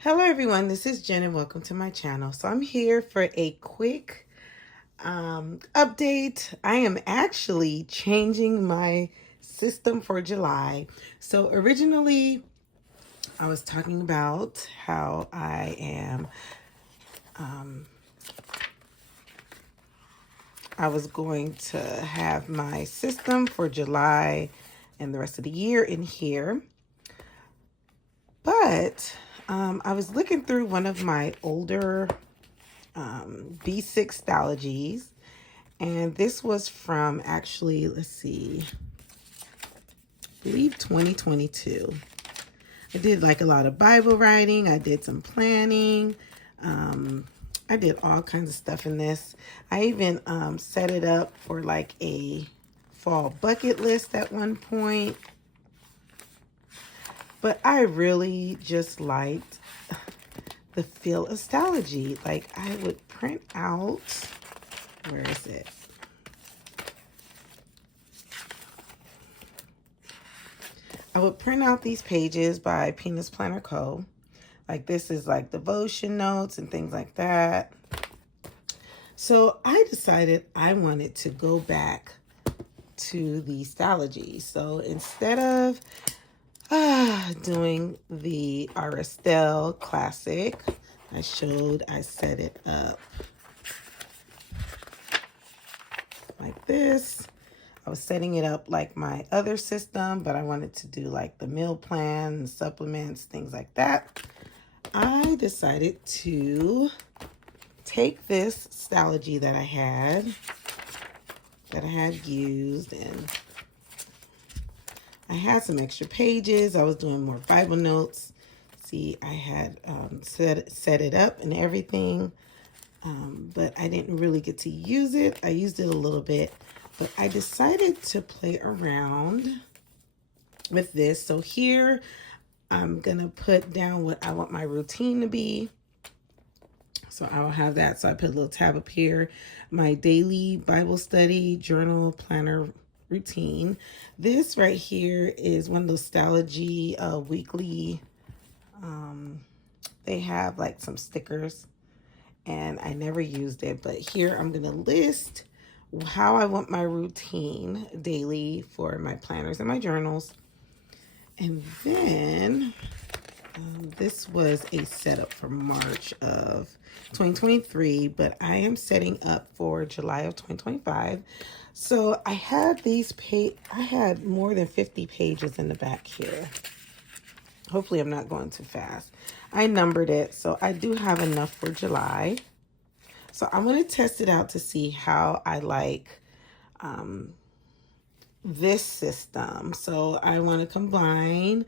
Hello everyone, this is Jen and welcome to my channel. So I'm here for a quick update. I am actually changing my system for July. So originally I was talking about how I was going to have my system for July and the rest of the year in here. But I was looking through one of my older B6 Stalogies, and this was from actually, let's see, I believe 2022. I did like a lot of Bible writing. I did some planning. I did all kinds of stuff in this. I even set it up for like a fall bucket list at one point. But I really just liked the feel of Stalogy. Like I would print out, where is it? I would print out these pages by Penis Planner Co. Like this is like devotion notes and things like that. So I decided I wanted to go back to the Stalogy. So instead of doing the Aristel Classic, I set it up like this. I was setting it up like my other system, but I wanted to do like the meal plan and supplements, things like that. I decided to take this Stalogy that I had used, and I had some extra pages. I was doing more Bible notes. See, I had set it up and everything, but I didn't really get to use it. I used it a little bit, but I decided to play around with this. So here I'm gonna put down what I want my routine to be. So I will have that. So I put a little tab up here, my daily Bible study journal planner routine. This right here is one of those Stalogy weekly. They have like some stickers, and I never used it, but here I'm gonna list how I want my routine daily for my planners and my journals. And then this was a setup for March of 2023, but I am setting up for July of 2025. So I had I had more than 50 pages in the back here. Hopefully I'm not going too fast. I numbered it, so I do have enough for July. So I'm going to test it out to see how I like this system. So I want to combine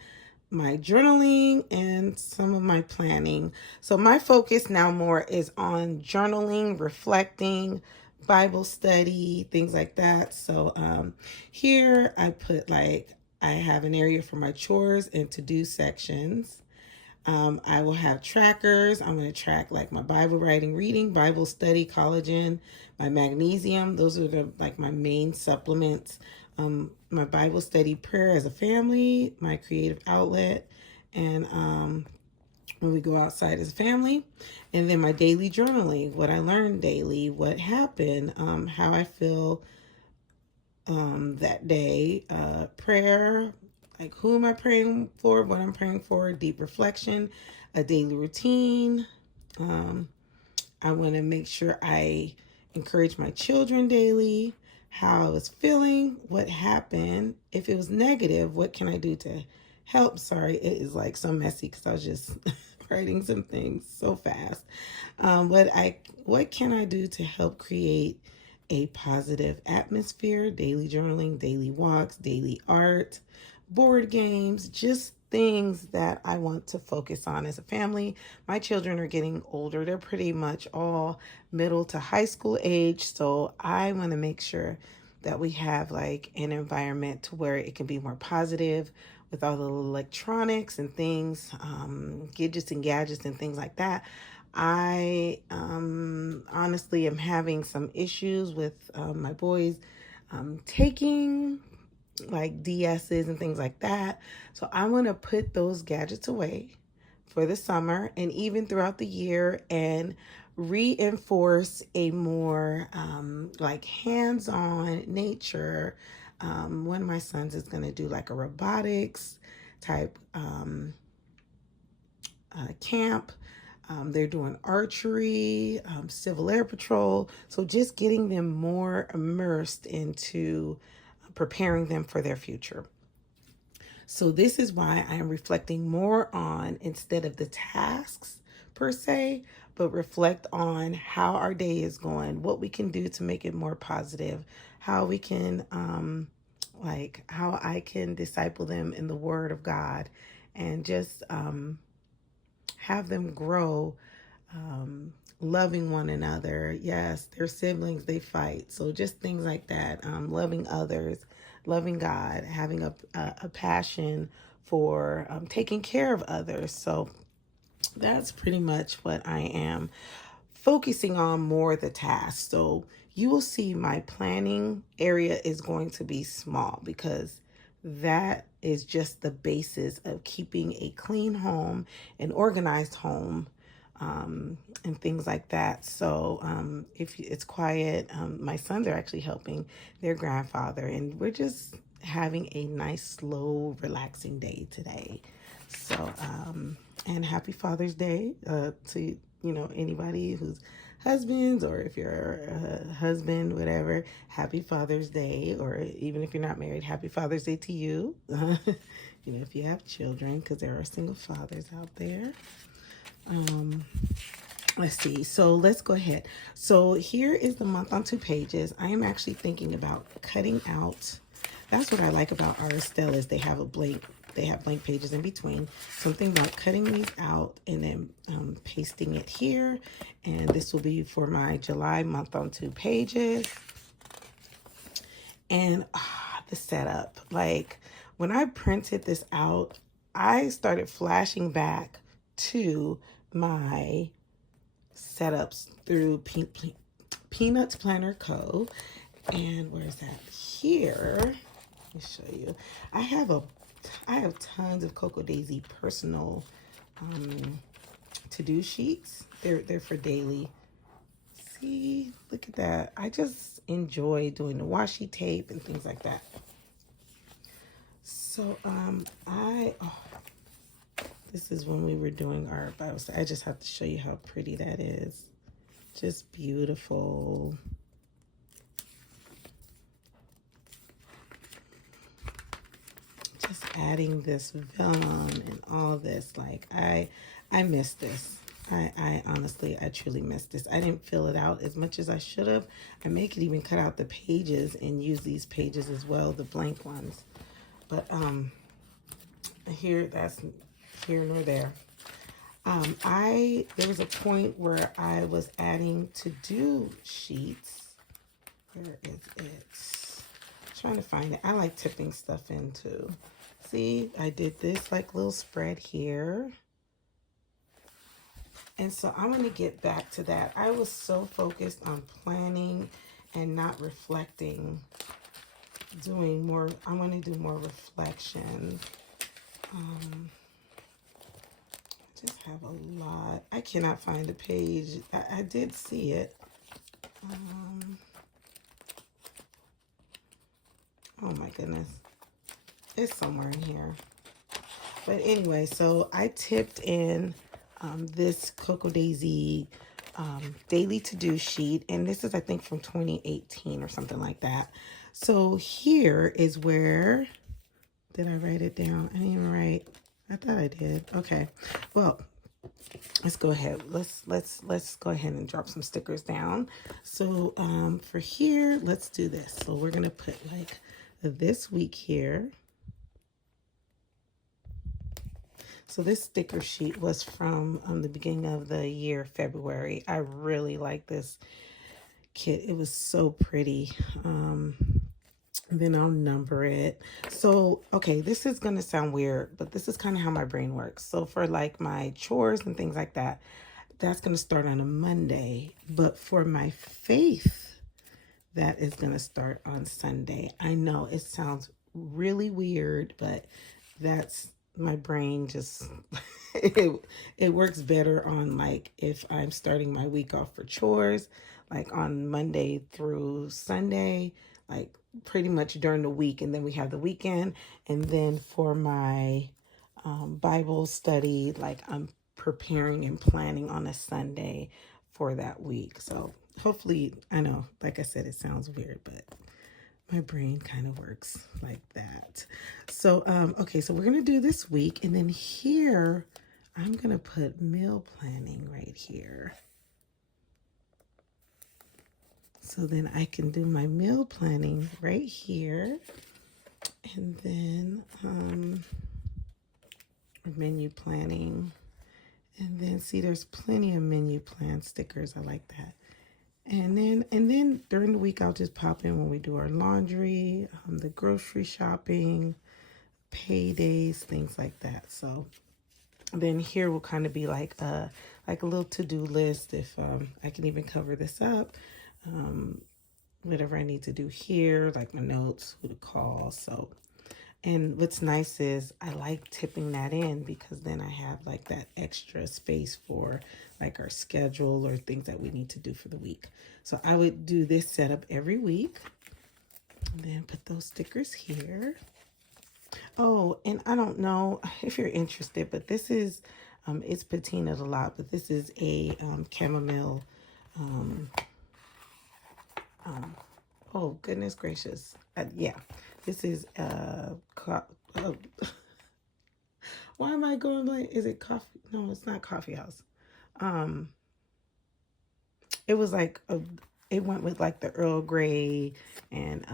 my journaling and some of my planning. So my focus now more is on journaling, reflecting, Bible study, things like that. So here I put like, I have an area for my chores and to-do sections. I will have trackers. I'm going to track like my Bible writing, reading, Bible study, collagen, my magnesium. Those are like my main supplements. My Bible study, prayer as a family, my creative outlet, and when we go outside as a family. And then my daily journaling, what I learned daily, what happened, how I feel that day, prayer, like who am I praying for, what I'm praying for, deep reflection, a daily routine. I want to make sure I encourage my children daily, how I was feeling, what happened. If it was negative, what can I do to help? Sorry, it is like so messy because I was just writing some things so fast. What can I do to help create a positive atmosphere? Daily journaling, daily walks, daily art, board games, just things that I want to focus on as a family. My children are getting older. They're pretty much all middle to high school age. So I want to make sure that we have like an environment to where it can be more positive with all the electronics and things, gadgets and things like that. I honestly am having some issues with my boys taking like DSs and things like that. So I want to put those gadgets away for the summer and even throughout the year, and reinforce a more like hands-on nature. One of my sons is going to do like a robotics type camp. They're doing archery, civil air patrol. So just getting them more immersed into preparing them for their future. So this is why I am reflecting more on, instead of the tasks per se, but reflect on how our day is going, what we can do to make it more positive, how we can, like how I can disciple them in the Word of God, and just have them grow, loving one another. Yes, they're siblings, they fight. So just things like that, loving others, loving God, having a passion for taking care of others. So that's pretty much what I am focusing on, more the tasks. So you will see my planning area is going to be small, because that is just the basis of keeping a clean home, an organized home, and things like that. So if it's quiet, my sons are actually helping their grandfather, and we're just having a nice, slow, relaxing day today. So, and happy Father's Day to, anybody who's husbands, or if you're a husband, whatever, happy Father's Day. Or even if you're not married, happy Father's Day to you. If you have children, because there are single fathers out there. Let's see. So let's go ahead. So here is the month on 2 pages. I am actually thinking about cutting out. That's what I like about our Stella's. They have blank pages in between. So I'm thinking about cutting these out and then pasting it here. And this will be for my July month on 2 pages. And the setup. Like when I printed this out, I started flashing back to my setups through Peanuts Planner Co. And where's that? Here. Let me show you. I have tons of Cocoa Daisy personal to-do sheets. They're for daily. See, look at that. I just enjoy doing the washi tape and things like that. So this is when we were doing our Bible study. I just have to show you how pretty that is. Just beautiful. Just adding this vellum and all this. Like I miss this. I honestly, I truly miss this. I didn't fill it out as much as I should have. I may could even cut out the pages and use these pages as well, the blank ones. But that's here nor there. There was a point where I was adding to-do sheets. Where is it? I'm trying to find it. I like tipping stuff in too. See, I did this like little spread here. And so I'm going to get back to that. I was so focused on planning and not reflecting. Doing more, I'm going to do more reflection. Just have a lot. I cannot find the page. I did see it. Oh my goodness. It's somewhere in here. But anyway, so I tipped in this Cocoa Daisy daily to-do sheet. And this is, I think, from 2018 or something like that. So here is where, did I write it down? I didn't even write. I thought I did. Okay. Well, let's go ahead. Let's go ahead and drop some stickers down. So for here, let's do this. So we're gonna put like this week here. So this sticker sheet was from the beginning of the year, February. I really like this kit. It was so pretty. Then I'll number it. So, okay, this is going to sound weird, but this is kind of how my brain works. So for like my chores and things like that, that's going to start on a Monday. But for my faith, that is going to start on Sunday. I know it sounds really weird, but that's my brain just it works better on like if I'm starting my week off for chores, like on Monday through Sunday, like pretty much during the week, and then we have the weekend, and then for my Bible study, like I'm preparing and planning on a Sunday for that week. So hopefully, I know, like I said, it sounds weird, but my brain kind of works like that. So, okay, so we're going to do this week. And then here, I'm going to put meal planning right here. So then I can do my meal planning right here. And then menu planning. And then see, there's plenty of menu plan stickers. I like that. And then during the week, I'll just pop in when we do our laundry, the grocery shopping, paydays, things like that. So then here will kind of be like a little to-do list. If I can even cover this up, whatever I need to do here, like my notes, who to call. So, and what's nice is I like tipping that in because then I have like that extra space for like our schedule or things that we need to do for the week. So I would do this setup every week and then put those stickers here. Oh, and I don't know if you're interested, but this is, it's patinaed a lot, but this is a chamomile, oh, goodness gracious. Yeah, this is, why am I going like, is it coffee? No, it's not coffee house. It was like, it went with like the Earl Grey and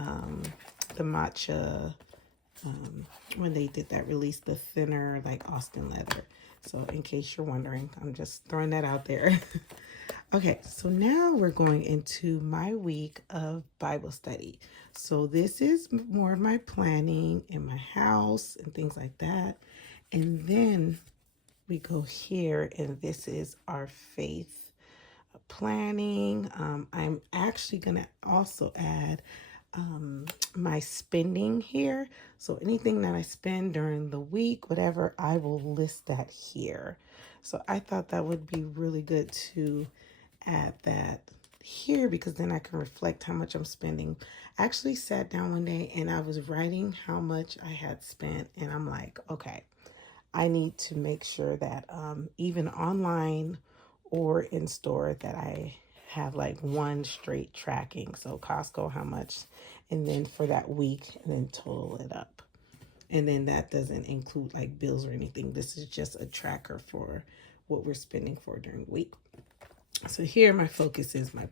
the matcha. When they did that release, the thinner like Austin leather. So in case you're wondering, I'm just throwing that out there. Okay, so now we're going into my week of Bible study. So this is more of my planning in my house and things like that. And then we go here, and this is our faith planning. I'm actually going to also add my spending here. So anything that I spend during the week, whatever, I will list that here. So I thought that would be really good to add that here because then I can reflect how much I'm spending. I actually sat down one day and I was writing how much I had spent, and I'm like, okay, I need to make sure that even online or in store that I have like one straight tracking. So Costco, how much, and then for that week, and then total it up. And then that doesn't include like bills or anything. This is just a tracker for what we're spending for during the week. So here my focus is my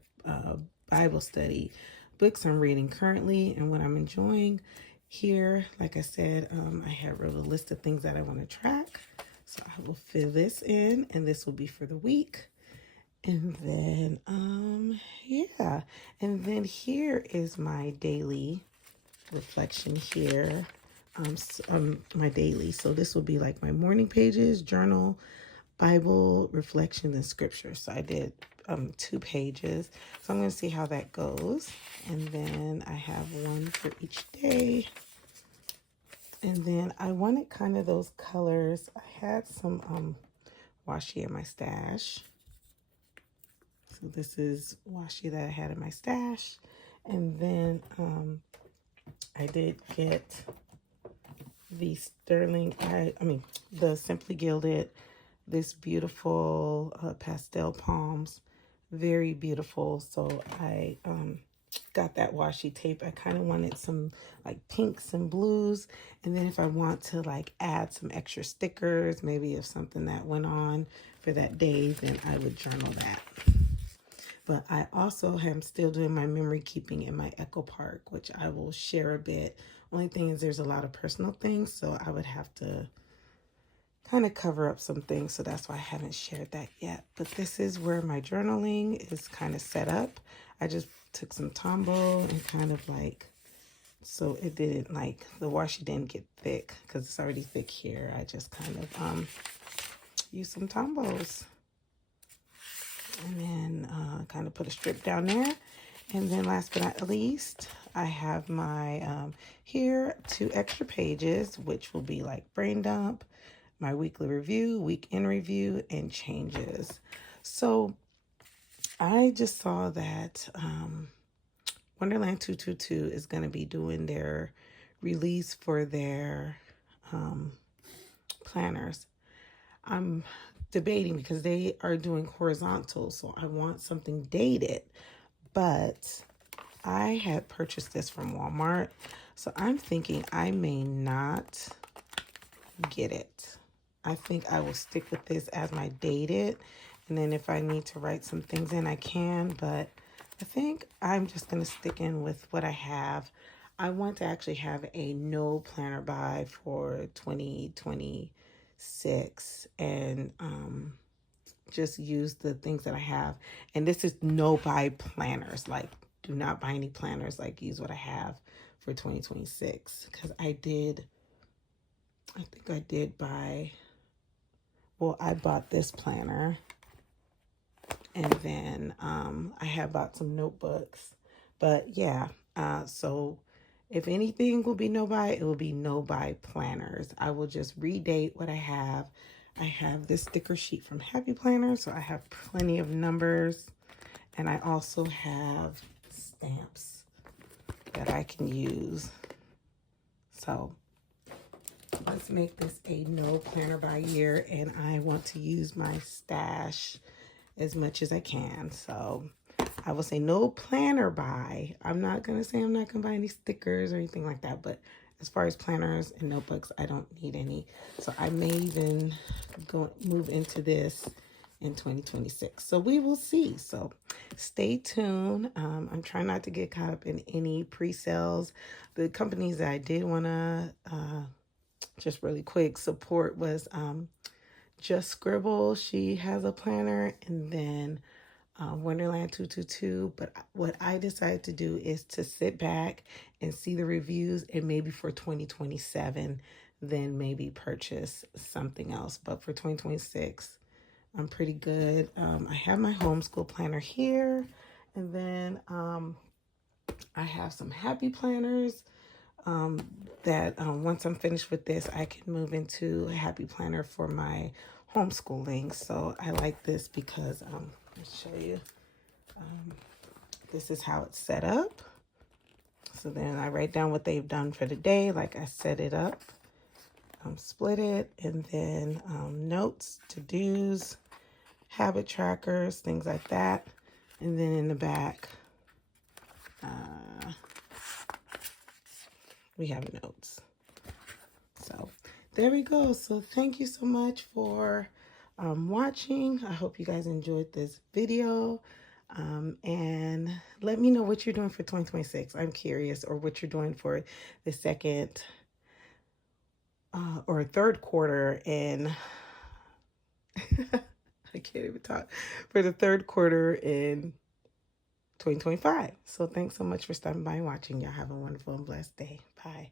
Bible study, books I'm reading currently and what I'm enjoying. Here, like I said, I have wrote a list of things that I want to track. So I will fill this in, and this will be for the week. And then, yeah. And then here is my daily reflection here. My daily. So this will be like my morning pages, journal, Bible, reflections, and scripture. So I did 2 pages. So I'm going to see how that goes. And then I have one for each day. And then I wanted kind of those colors. I had some washi in my stash. So this is washi that I had in my stash. And then I did get the sterling, the Simply Gilded, this beautiful pastel palms, very beautiful. So I got that washi tape. I kind of wanted some like pinks and blues, and then if I want to like add some extra stickers, maybe if something that went on for that day, then I would journal that. But I also am still doing my memory keeping in my Echo Park, which I will share a bit. Only thing is there's a lot of personal things, so I would have to kind of cover up some things, so that's why I haven't shared that yet. But this is where my journaling is kind of set up. I just took some Tombow and kind of like, so it didn't like, the washi didn't get thick because it's already thick here. I just kind of used some Tombows. And then kind of put a strip down there. And then last but not least, I have my here 2 extra pages, which will be like brain dump, my weekly review, week in review, and changes. So I just saw that Wonderland 222 is going to be doing their release for their planners. I'm debating because they are doing horizontal, so I want something dated. But I had purchased this from Walmart, so I'm thinking I may not get it. I think I will stick with this as my dated, and then if I need to write some things in, I can, but I think I'm just going to stick in with what I have. I want to actually have a no planner buy for 2026 and just use the things that I have. And this is no buy planners. Like, do not buy any planners. Like, use what I have for 2026. Because I think I did buy, well, I bought this planner. And then I have bought some notebooks. But yeah, so if anything will be no buy, it will be no buy planners. I will just redate what I have. I have this sticker sheet from Happy Planner, so I have plenty of numbers. And I also have stamps that I can use. So let's make this a no planner by year, and I want to use my stash as much as I can. So I will say no planner buy. I'm not going to say I'm not going to buy any stickers or anything like that, but as far as planners and notebooks, I don't need any. So I may even move into this in 2026. So we will see. So stay tuned. I'm trying not to get caught up in any pre-sales. The companies that I did want to just really quick support was Just Scribble. She has a planner, and then Wonderland 222. But what I decided to do is to sit back and see the reviews, and maybe for 2027 then maybe purchase something else. But for 2026 I'm pretty good. I have my homeschool planner here, and then I have some happy planners that once I'm finished with this, I can move into a happy planner for my homeschooling. So I like this because I'll show you. This is how it's set up. So then I write down what they've done for the day, like I set it up, split it, and then notes, to-dos, habit trackers, things like that. And then in the back, we have notes. So there we go. So thank you so much for watching. I hope you guys enjoyed this video. And let me know what you're doing for 2026. I'm curious, or what you're doing for the second or third quarter in I can't even talk, for the third quarter in 2025. So thanks so much for stopping by and watching. Y'all have a wonderful and blessed day. Bye.